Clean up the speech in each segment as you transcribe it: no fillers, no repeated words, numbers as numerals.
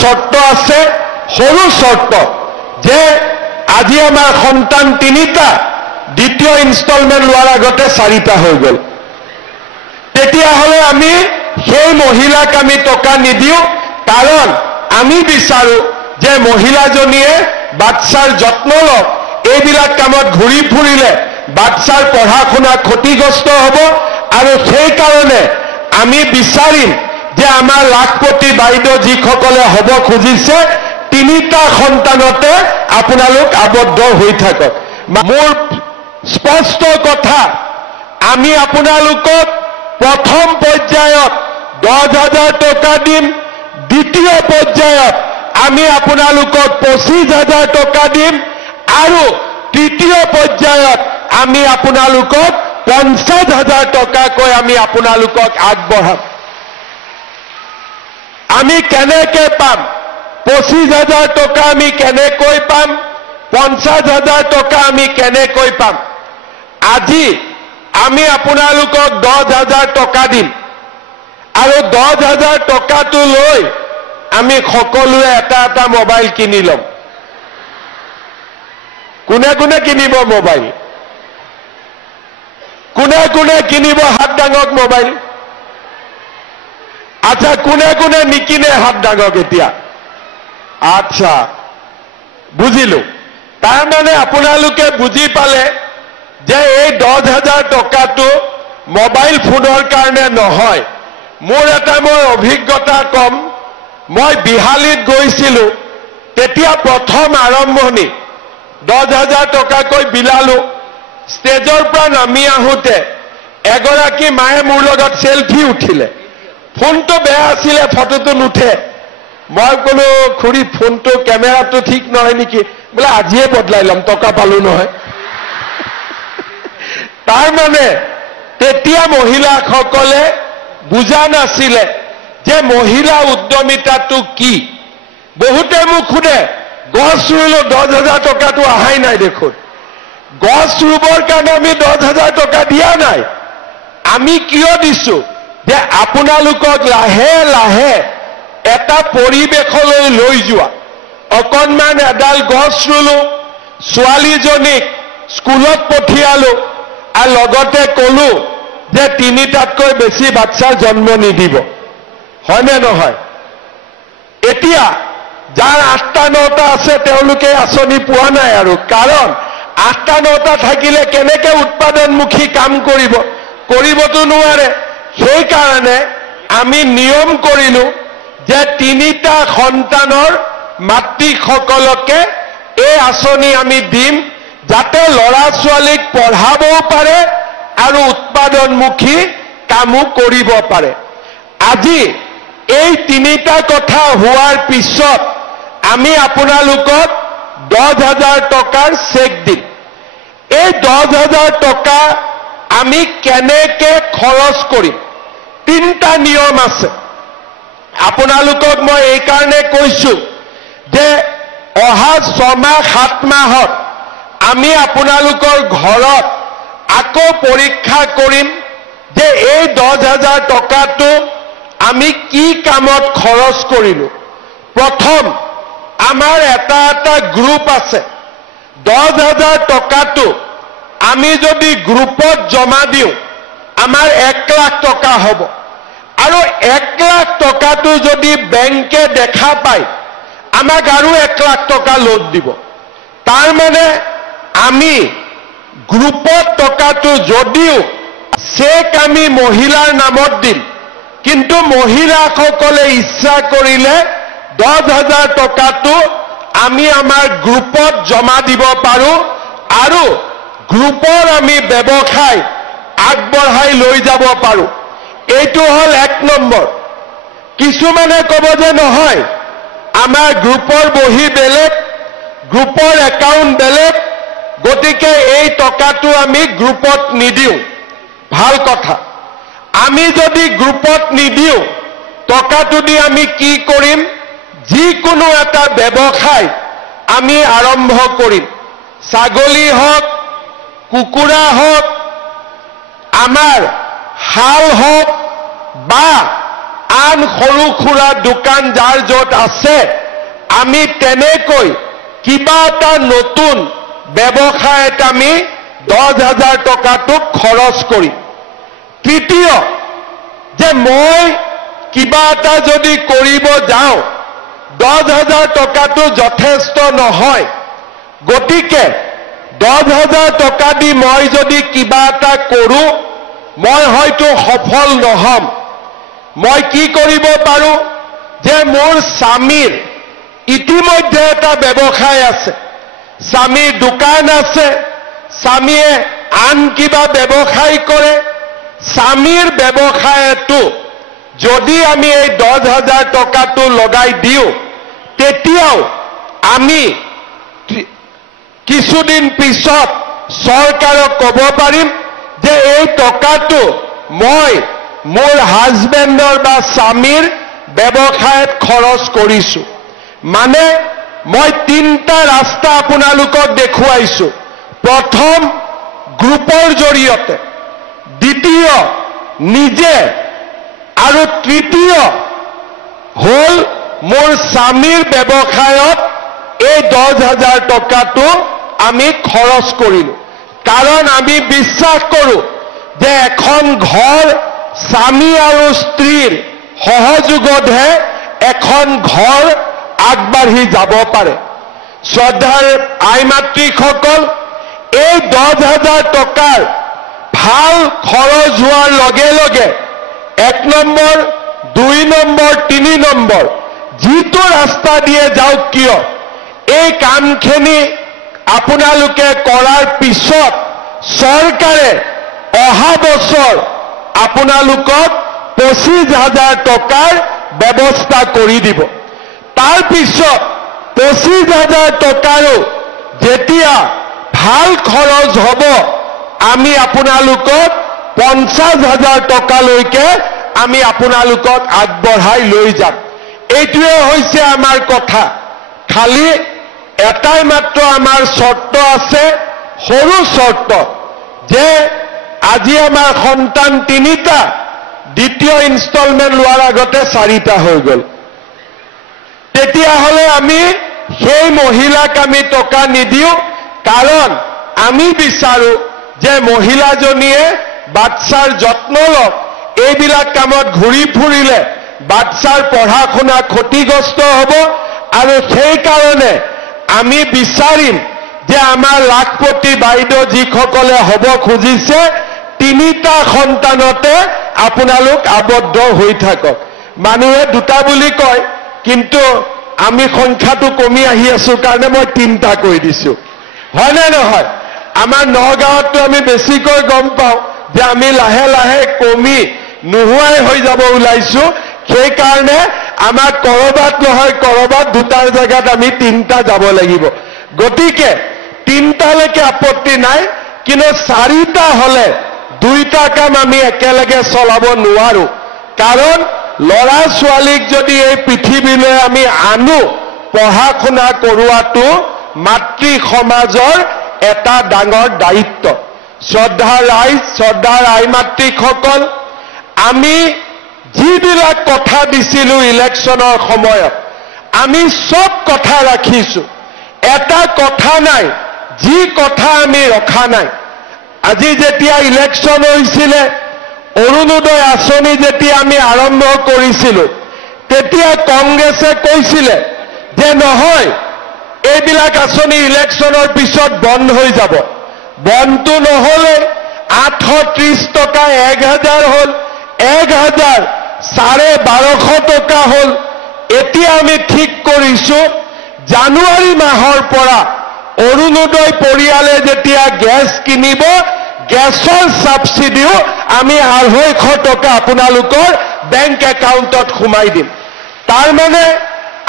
শৰ্ত আছে, সৰু শৰ্ত, যে আজি আমাৰ সন্তান 3টা, দ্বিতীয় ইনষ্টলমেন্ট লোৱাৰ আগতে 4টা হৈ গ'ল। তেতিয়াহ'লে আমি সেই মহিলাক আমি টকা নিদিওঁ, কাৰণ আমি বিচাৰো যে মহিলাজনীয়ে বাচ্চাৰ যত্ন লওক। এইবিলাক কামত ঘূৰি ফুৰিলে বাচ্চাৰ পঢ়া শুনা ক্ষতিগ্ৰস্ত হ'ব, আৰু সেইকাৰণে আমি বিচাৰিম যে আমাৰ লাখপতি বাইদেউ যিসকলে হ'ব খুজিছে 3টা সন্তানতে আপোনালোক আবদ্ধ হৈ থাকক। মোৰ স্পষ্ট কথা, আমি আপোনালোকক প্ৰথম পৰ্যায়ত 10,000 টকা দিম, দ্বিতীয় পৰ্যায়ত আমি আপোনালোকক 25,000 টকা দিম, আৰু তৃতীয় পৰ্যায়ত আমি আপোনালোকক 50,000 টকাকৈ আমি আপোনালোকক আগবঢ়াম। আমি কেনেকৈ পাম? 25,000 টকা আমি কেনেকৈ পাম? 50,000 টকা আমি কেনেকৈ পাম? আজি আমি আপোনালোকক 10,000 টকা দিম, আৰু 10,000 টকাটো লৈ আমি সকলোৱে এটা মোবাইল কিনি ল'ম। কোনে কোনে কিনিব মোবাইল? কোনে কোনে কিনিব? হাত দাঙক মোবাইল। আচ্ছা, কোনে কোনে নিকিনে? হাত দাঙক এতিয়া। আচ্ছা, বুজিলো। তাৰমানে আপোনালোকে বুজি পালে যে এই 10,000 টকাটো মোবাইল ফোনৰ কাৰণে নহয়। মোৰ এটা অভিজ্ঞতা কম। মই বিহালীত গৈছিলো, তেতিয়া প্ৰথম আৰম্ভণি 10,000 টকাকৈ বিলালো। ষ্টেজৰ পৰা নামি আহোঁতে এগৰাকী মায়ে মোৰ লগত সেলফি উঠিলে। ফোনটো বেয়া আছিলে, ফটোটো নুঠে। মই ক'লো, খুৰী ফোনটো কেমেৰাটো ঠিক নহয় নেকি? বোলে আজিয়ে বদলাই ল'ম, টকা পালো নহয়। তাৰমানে তেতিয়া মহিলাসকলে বুজা নাছিলে যে মহিলা উদ্যমিতাটো কি। বহুতে মোক সোধে, গছ ৰুলো 10,000 টকাটো অহাই নাই দেখোন। গছ ৰুবৰ কাৰণে আমি 10,000 টকা দিয়া নাই। আমি কিয় দিছো? যে আপোনালোকক লাহে লাহে এটা পৰিৱেশলৈ লৈ যোৱা। অকণমান এডাল গছ ৰুলো, ছোৱালীজনীক স্কুলত পঠিয়ালো, আৰু লগতে ক'লো যে 3টাতকৈ বেছি বাচ্চাৰ জন্ম নিদিব। হয়নে নহয়? এতিয়া যাৰ 8টা 9টা আছে তেওঁলোকে আঁচনি পোৱা নাই, আৰু কাৰণ 8টা 9টা থাকিলে কেনেকে উৎপাদনমুখী কাম কৰিব? কৰিবতো নোৱাৰে। সেইকাৰণে আমি নিয়ম কৰিলো যে 3টা সন্তানৰ মাতৃসকলকে এই আঁচনি আমি দিম, যাতে ল'ৰা ছোৱালীক পঢ়াবও পাৰে আৰু উৎপাদনমুখী কামো কৰিব পাৰে। আজি এই 3টা কথা হোৱাৰ পিছত আমি আপোনালোকক 10,000 টকাৰ চেক দিম। এই 10,000 টকা আমি কেনেকে খৰচ কৰিম? 3টা নিয়ম আছে। আপোনালোকক মই এই কাৰণে কৈছো যে অহা 6 মাহ 7 মাহত আমি আপোনালোকৰ ঘৰত আকৌ পৰীক্ষা কৰিম যে এই 10,000 টকাটো আমি কি কামত খৰচ কৰিলো। প্ৰথম, আমাৰ এটা গ্ৰুপ আছে। 10,000 টকাটো আমি যদি গ্ৰুপত জমা দিওঁ আমাৰ 1 লাখ টকা হ'ব, আৰু 1 লাখ টকাটো যদি বেংকে দেখা পায় আমাক আৰু 1 লাখ টকা লোন দিব। তাৰমানে আমি গ্ৰুপত টকাটো যদিও চেক আমি মহিলাৰ নামত দিম, কিন্তু মহিলাসকলে ইচ্ছা কৰিলে 10,000 টকাটো আমি আমাৰ গ্ৰুপত জমা দিব পাৰোঁ, আৰু গ্ৰুপৰ আমি ব্যৱসায় আগবঢ়াই লৈ যাব পাৰোঁ। এইটো হ'ল 1 নম্বৰ। কিছুমানে ক'ব যে নহয়, আমাৰ গ্ৰুপৰ বহি বেলেগ, গ্ৰুপৰ একাউণ্ট বেলেগ, গতিকে এই টকাটো আমি গ্ৰুপত নিদিওঁ। ভাল কথা। আমি যদি গ্ৰুপত নিদিওঁ, টকাটো দি আমি কি কৰিম? যিকোনো এটা ব্যৱসায় আমি আৰম্ভ কৰিম। ছাগলী হওক, কুকুৰা হওক, আমাৰ হাল হওক, বা আন সৰু সুৰা দোকান যাৰ য'ত আছে আমি তেনেকৈ কিবা এটা নতুন ব্যৱসায়ত আমি 10,000 টকাটো খৰচ কৰিম। তৃতীয় যে মই কিবা এটা যদি কৰিব যাওঁ 10,000 টকাটো যথেষ্ট নহয়, গতিকে 10,000 টকা দি মই যদি কিবা এটা কৰোঁ মই হয়তো সফল নহম। মই কি কৰিব পাৰোঁ যে মোৰ স্বামীৰ ইতিমধ্যে এটা ব্যৱসায় আছে, স্বামীৰ দোকান আছে, স্বামীয়ে আন কিবা ব্যৱসায় কৰে, স্বামীৰ ব্যৱসায়টো যদি আমি এই 10,000 টকাটো লগাই দিওঁ তেতিয়াও আমি কিছুদিন পিছত চৰকাৰক ক'ব পাৰিম যে এই টকাটো মই মোৰ হাজবেণ্ডৰ বা স্বামীৰ ব্যৱসায়ত খৰচ কৰিছোঁ। মানে মই 3টা ৰাস্তা আপোনালোকক দেখুৱাইছোঁ। প্ৰথম গ্ৰুপৰ জৰিয়তে, দ্বিতীয় নিজে, আৰু তৃতীয় হ'ল মোৰ স্বামীৰ ব্যৱসায়ত এই 10,000 টকাটো আমি খৰচ কৰিলোঁ। কাৰণ আমি বিশ্বাস কৰোঁ যে এখন ঘৰ স্বামী আৰু স্ত্ৰীৰ সহযোগতহে এখন ঘৰ আগবাঢ়ি যাব পাৰে। শ্ৰদ্ধাৰ আই মাতৃসকল, এই 10,000 টকাৰ ভাল খৰচ হোৱাৰ লগে লগে 1 নম্বৰ, 2 নম্বৰ, 3 নম্বৰ যিটো ৰাস্তা দিয়ে যাওক কিয়, এই কামখিনি আপোনালোকে কৰাৰ পিছত চৰকাৰে অহা বছৰ আপোনালোকক 25,000 টকাৰ ব্যৱস্থা কৰি দিব। তাৰ পিছত 25,000 টকাৰো যেতিয়া ভাল খৰচ হ'ব আমি আপোনালোকক 50,000 টকালৈকে আমি আপোনালোকক আগবঢ়াই লৈ যাম। এইটোৱে হৈছে আমাৰ কথা। খালি এটাই মাত্ৰ আমাৰ চৰ্ত আছে, সৰু চৰ্ত, যে আজি আমাৰ সন্তান 3টা, দ্বিতীয় ইনষ্টলমেণ্ট লোৱাৰ আগতে 4টা হৈ গ'ল। তেতিয়াহ'লে আমি সেই মহিলাক আমি টকা নিদিওঁ, কাৰণ আমি বিচাৰোঁ যে মহিলাজনীয়ে বাচ্চাৰ যত্ন লওক। এইবিলাক কামত ঘূৰি ফুৰিলে বাচ্চাৰ পঢ়া শুনা ক্ষতিগ্ৰস্ত হ'ব, আৰু সেইকাৰণে আমি বিচাৰিম যে আমাৰ লাখপতি বাইদেউ যিসকলে হ'ব খুজিছে 3টা সন্তানতে আপোনালোক আবদ্ধ হৈ থাকক। মানুহে 2টা বুলি কয়, কিন্তু আমি সংখ্যাটো কমি আহি আছোঁ কাৰণে মই 3টা কৈ দিছোঁ, হয়নে নহয়? আমাৰ নগাঁৱততো আমি বেছিকৈ গম পাওঁ যে আমি লাহে লাহে কমি নোহোৱাই হৈ যাব ওলাইছোঁ। সেইকাৰণে আমাৰ কৰবাত নহয় কৰবাত 2টাৰ জেগাত আমি 3টা যাব লাগিব। গতিকে 3টালৈকে আপত্তি নাই, কিন্তু 4টা হ'লে 2টা কাম আমি একেলগে চলাব নোৱাৰোঁ। কাৰণ ল'ৰা ছোৱালীক যদি এই পৃথিৱীলৈ আমি আনো, পঢ়া শুনা কৰোৱাটো মাতৃ সমাজৰ এটা ডাঙৰ দায়িত্ব। শ্ৰদ্ধাৰ আই মাতৃসকল, আমি যিবিলাক কথা দিছিলোঁ ইলেকশ্যনৰ সময়ত আমি সব কথা ৰাখিছোঁ। এটা কথা নাই যি কথা আমি ৰখা নাই। আজি যেতিয়া ইলেকশ্যন হৈছিলে, অৰুণোদয় আঁচনি যেতিয়া আমি আৰম্ভ কৰিছিলোঁ, তেতিয়া কংগ্ৰেছে কৈছিলে যে নহয়, এইবিলাক আঁচনি ইলেকশ্যনৰ পিছত বন্ধ হৈ যাব। বন্ধটো নহ'লে 830 টকা 1,000 হ'ল, 1,000 1250 টকা হ'ল। এতিয়া আমি ঠিক কৰিছোঁ জানুৱাৰী মাহৰ পৰা অৰুণোদয় পৰিয়ালে যেতিয়া গেছ কিনিব, গেছৰ ছাবচিডিও আমি 250 টকা আপোনালোকৰ বেংক একাউণ্টত সোমাই দিম। তাৰমানে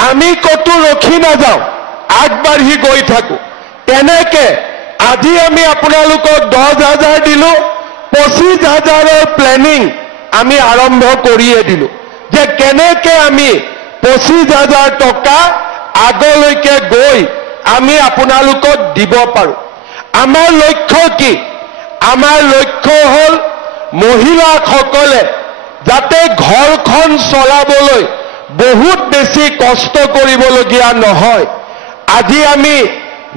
আমি ক'তো ৰখি নাযাওঁ, আগবাঢ়ি গৈ থাকোঁ। তেনেকে আজি আমি আপোনালোকক 10,000 দিলোঁ, 25,000ৰ প্লেনিং আমি আৰম্ভ কৰিয়ে দিলোঁ যে কেনেকে আমি 25,000 টকা আগলৈকে গৈ আমি আপোনালোকক দিব পাৰোঁ। আমাৰ লক্ষ্য কি? আমাৰ লক্ষ্য হ'ল মহিলাসকলে যাতে ঘৰখন চলাবলৈ বহুত বেছি কষ্ট কৰিবলগীয়া নহয়। আজি আমি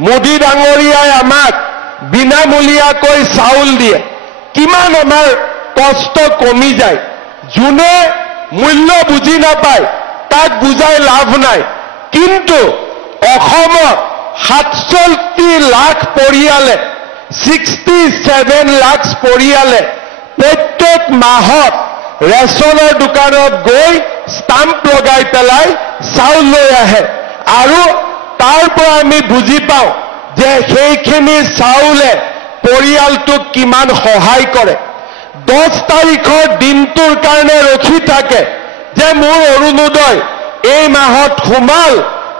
মোদী ডাঙৰীয়াই আমাক বিনামূলীয়াকৈ চাউল দিয়ে, কিমান আমাৰ কষ্ট কমি যায়। যোনে মূল্য বুজি নাপায় তাক বুজাই লাভ নাই। কিন্তু অসমত 67 লাখ পৰিয়ালে 67 লাখ পৰিয়ালে প্ৰত্যেক মাহত ৰেচনৰ দোকানত গৈ ষ্টাম্প লগাই পেলাই চাউল লৈ আহে, আৰু তাৰ পৰা আমি বুজি পাওঁ যে সেইখিনি চাউলে পৰিয়ালটোক কিমান সহায় কৰে। 10 তাৰিখৰ দিনটোৰ কাৰণে ৰখি থাকে যে মোৰ অৰুণোদয় এই মাহত সোমাল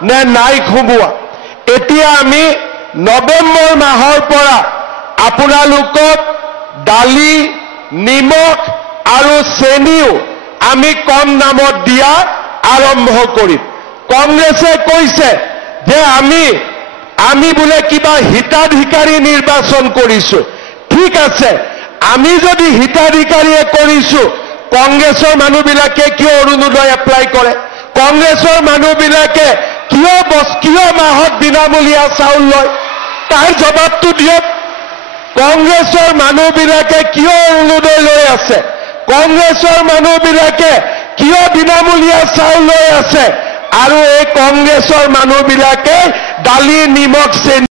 নে নাই সোমোৱা। এতিয়া আমি নৱেম্বৰ মাহৰ পৰা আপোনালোকক দালি, নিমখ আৰু চেনিও আমি কম দামত দিয়া আৰম্ভ কৰিম। কংগ্ৰেছে কৈছে যে আমি বোলে কিবা হিতাধিকাৰী নিৰ্বাচন কৰিছো। ঠিক আছে, আমি যদি হিতাধিকাৰীয়ে কৰিছো, কংগ্ৰেছৰ মানুহবিলাকে কিয় অৰুণোদয় এপ্লাই কৰে? কংগ্ৰেছৰ মানুহবিলাকে কিয় মাহত বিনামূলীয়া চাউল লয়? তাৰ জবাবটো দিয়ক। কংগ্ৰেছৰ মানুহবিলাকে কিয় অৰুণোদয় লৈ আছে? কংগ্ৰেছৰ মানুহবিলাকে কিয় বিনামূলীয়া চাউল লৈ আছে? আৰু এই কংগ্ৰেছৰ মানুহবিলাকে দালি, নিমখ, চেনি